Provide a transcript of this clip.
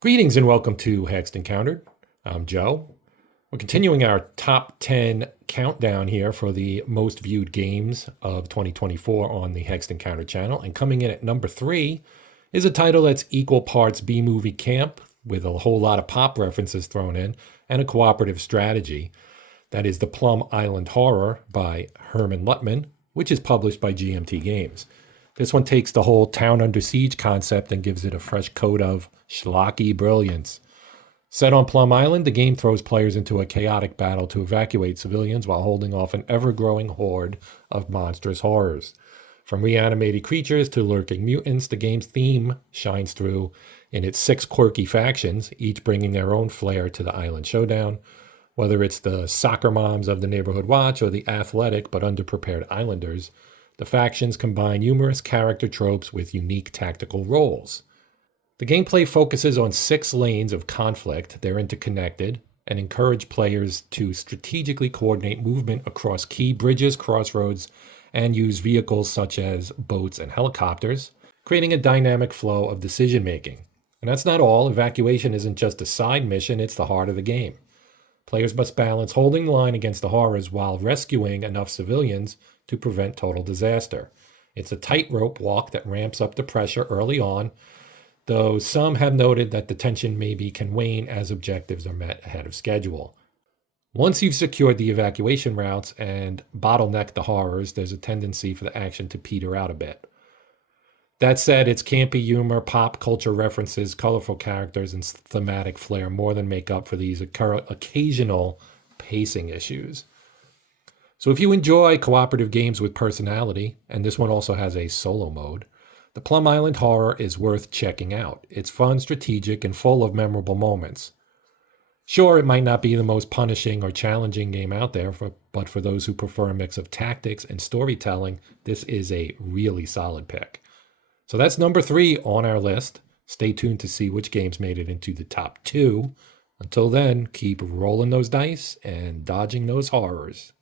Greetings and welcome to Hexed Countered. I'm Joe. We're continuing our top 10 countdown here for the most viewed games of 2024 on the Hexed Countered channel. And coming in at number 3 is a title that's equal parts B-movie camp with a whole lot of pop references thrown in and a cooperative strategy. That is the Plum Island Horror by Hermann Luttmann, which is published by GMT Games. This one takes the whole town under siege concept and gives it a fresh coat of schlocky brilliance. Set on Plum Island, the game throws players into a chaotic battle to evacuate civilians while holding off an ever-growing horde of monstrous horrors. From reanimated creatures to lurking mutants, the game's theme shines through in its 6 quirky factions, each bringing their own flair to the island showdown. Whether it's the soccer moms of the neighborhood watch or the athletic but underprepared islanders, the factions combine humorous character tropes with unique tactical roles. The gameplay focuses on 6 lanes of conflict. They're interconnected and encourage players to strategically coordinate movement across key bridges, crossroads, and use vehicles such as boats and helicopters, creating a dynamic flow of decision making. And that's not all. Evacuation isn't just a side mission, it's the heart of the game. Players must balance holding the line against the horrors while rescuing enough civilians to prevent total disaster. It's a tightrope walk that ramps up the pressure early on, though some have noted that the tension maybe can wane as objectives are met ahead of schedule. Once you've secured the evacuation routes and bottlenecked the horrors, there's a tendency for the action to peter out a bit. That said, it's campy humor, pop culture references, colorful characters, and thematic flair more than make up for these occasional pacing issues. So if you enjoy cooperative games with personality, and this one also has a solo mode, the Plum Island Horror is worth checking out. It's fun, strategic, and full of memorable moments. Sure, it might not be the most punishing or challenging game out there, but for those who prefer a mix of tactics and storytelling, this is a really solid pick. So that's number 3 on our list. Stay tuned to see which games made it into the top 2. Until then, keep rolling those dice and dodging those horrors.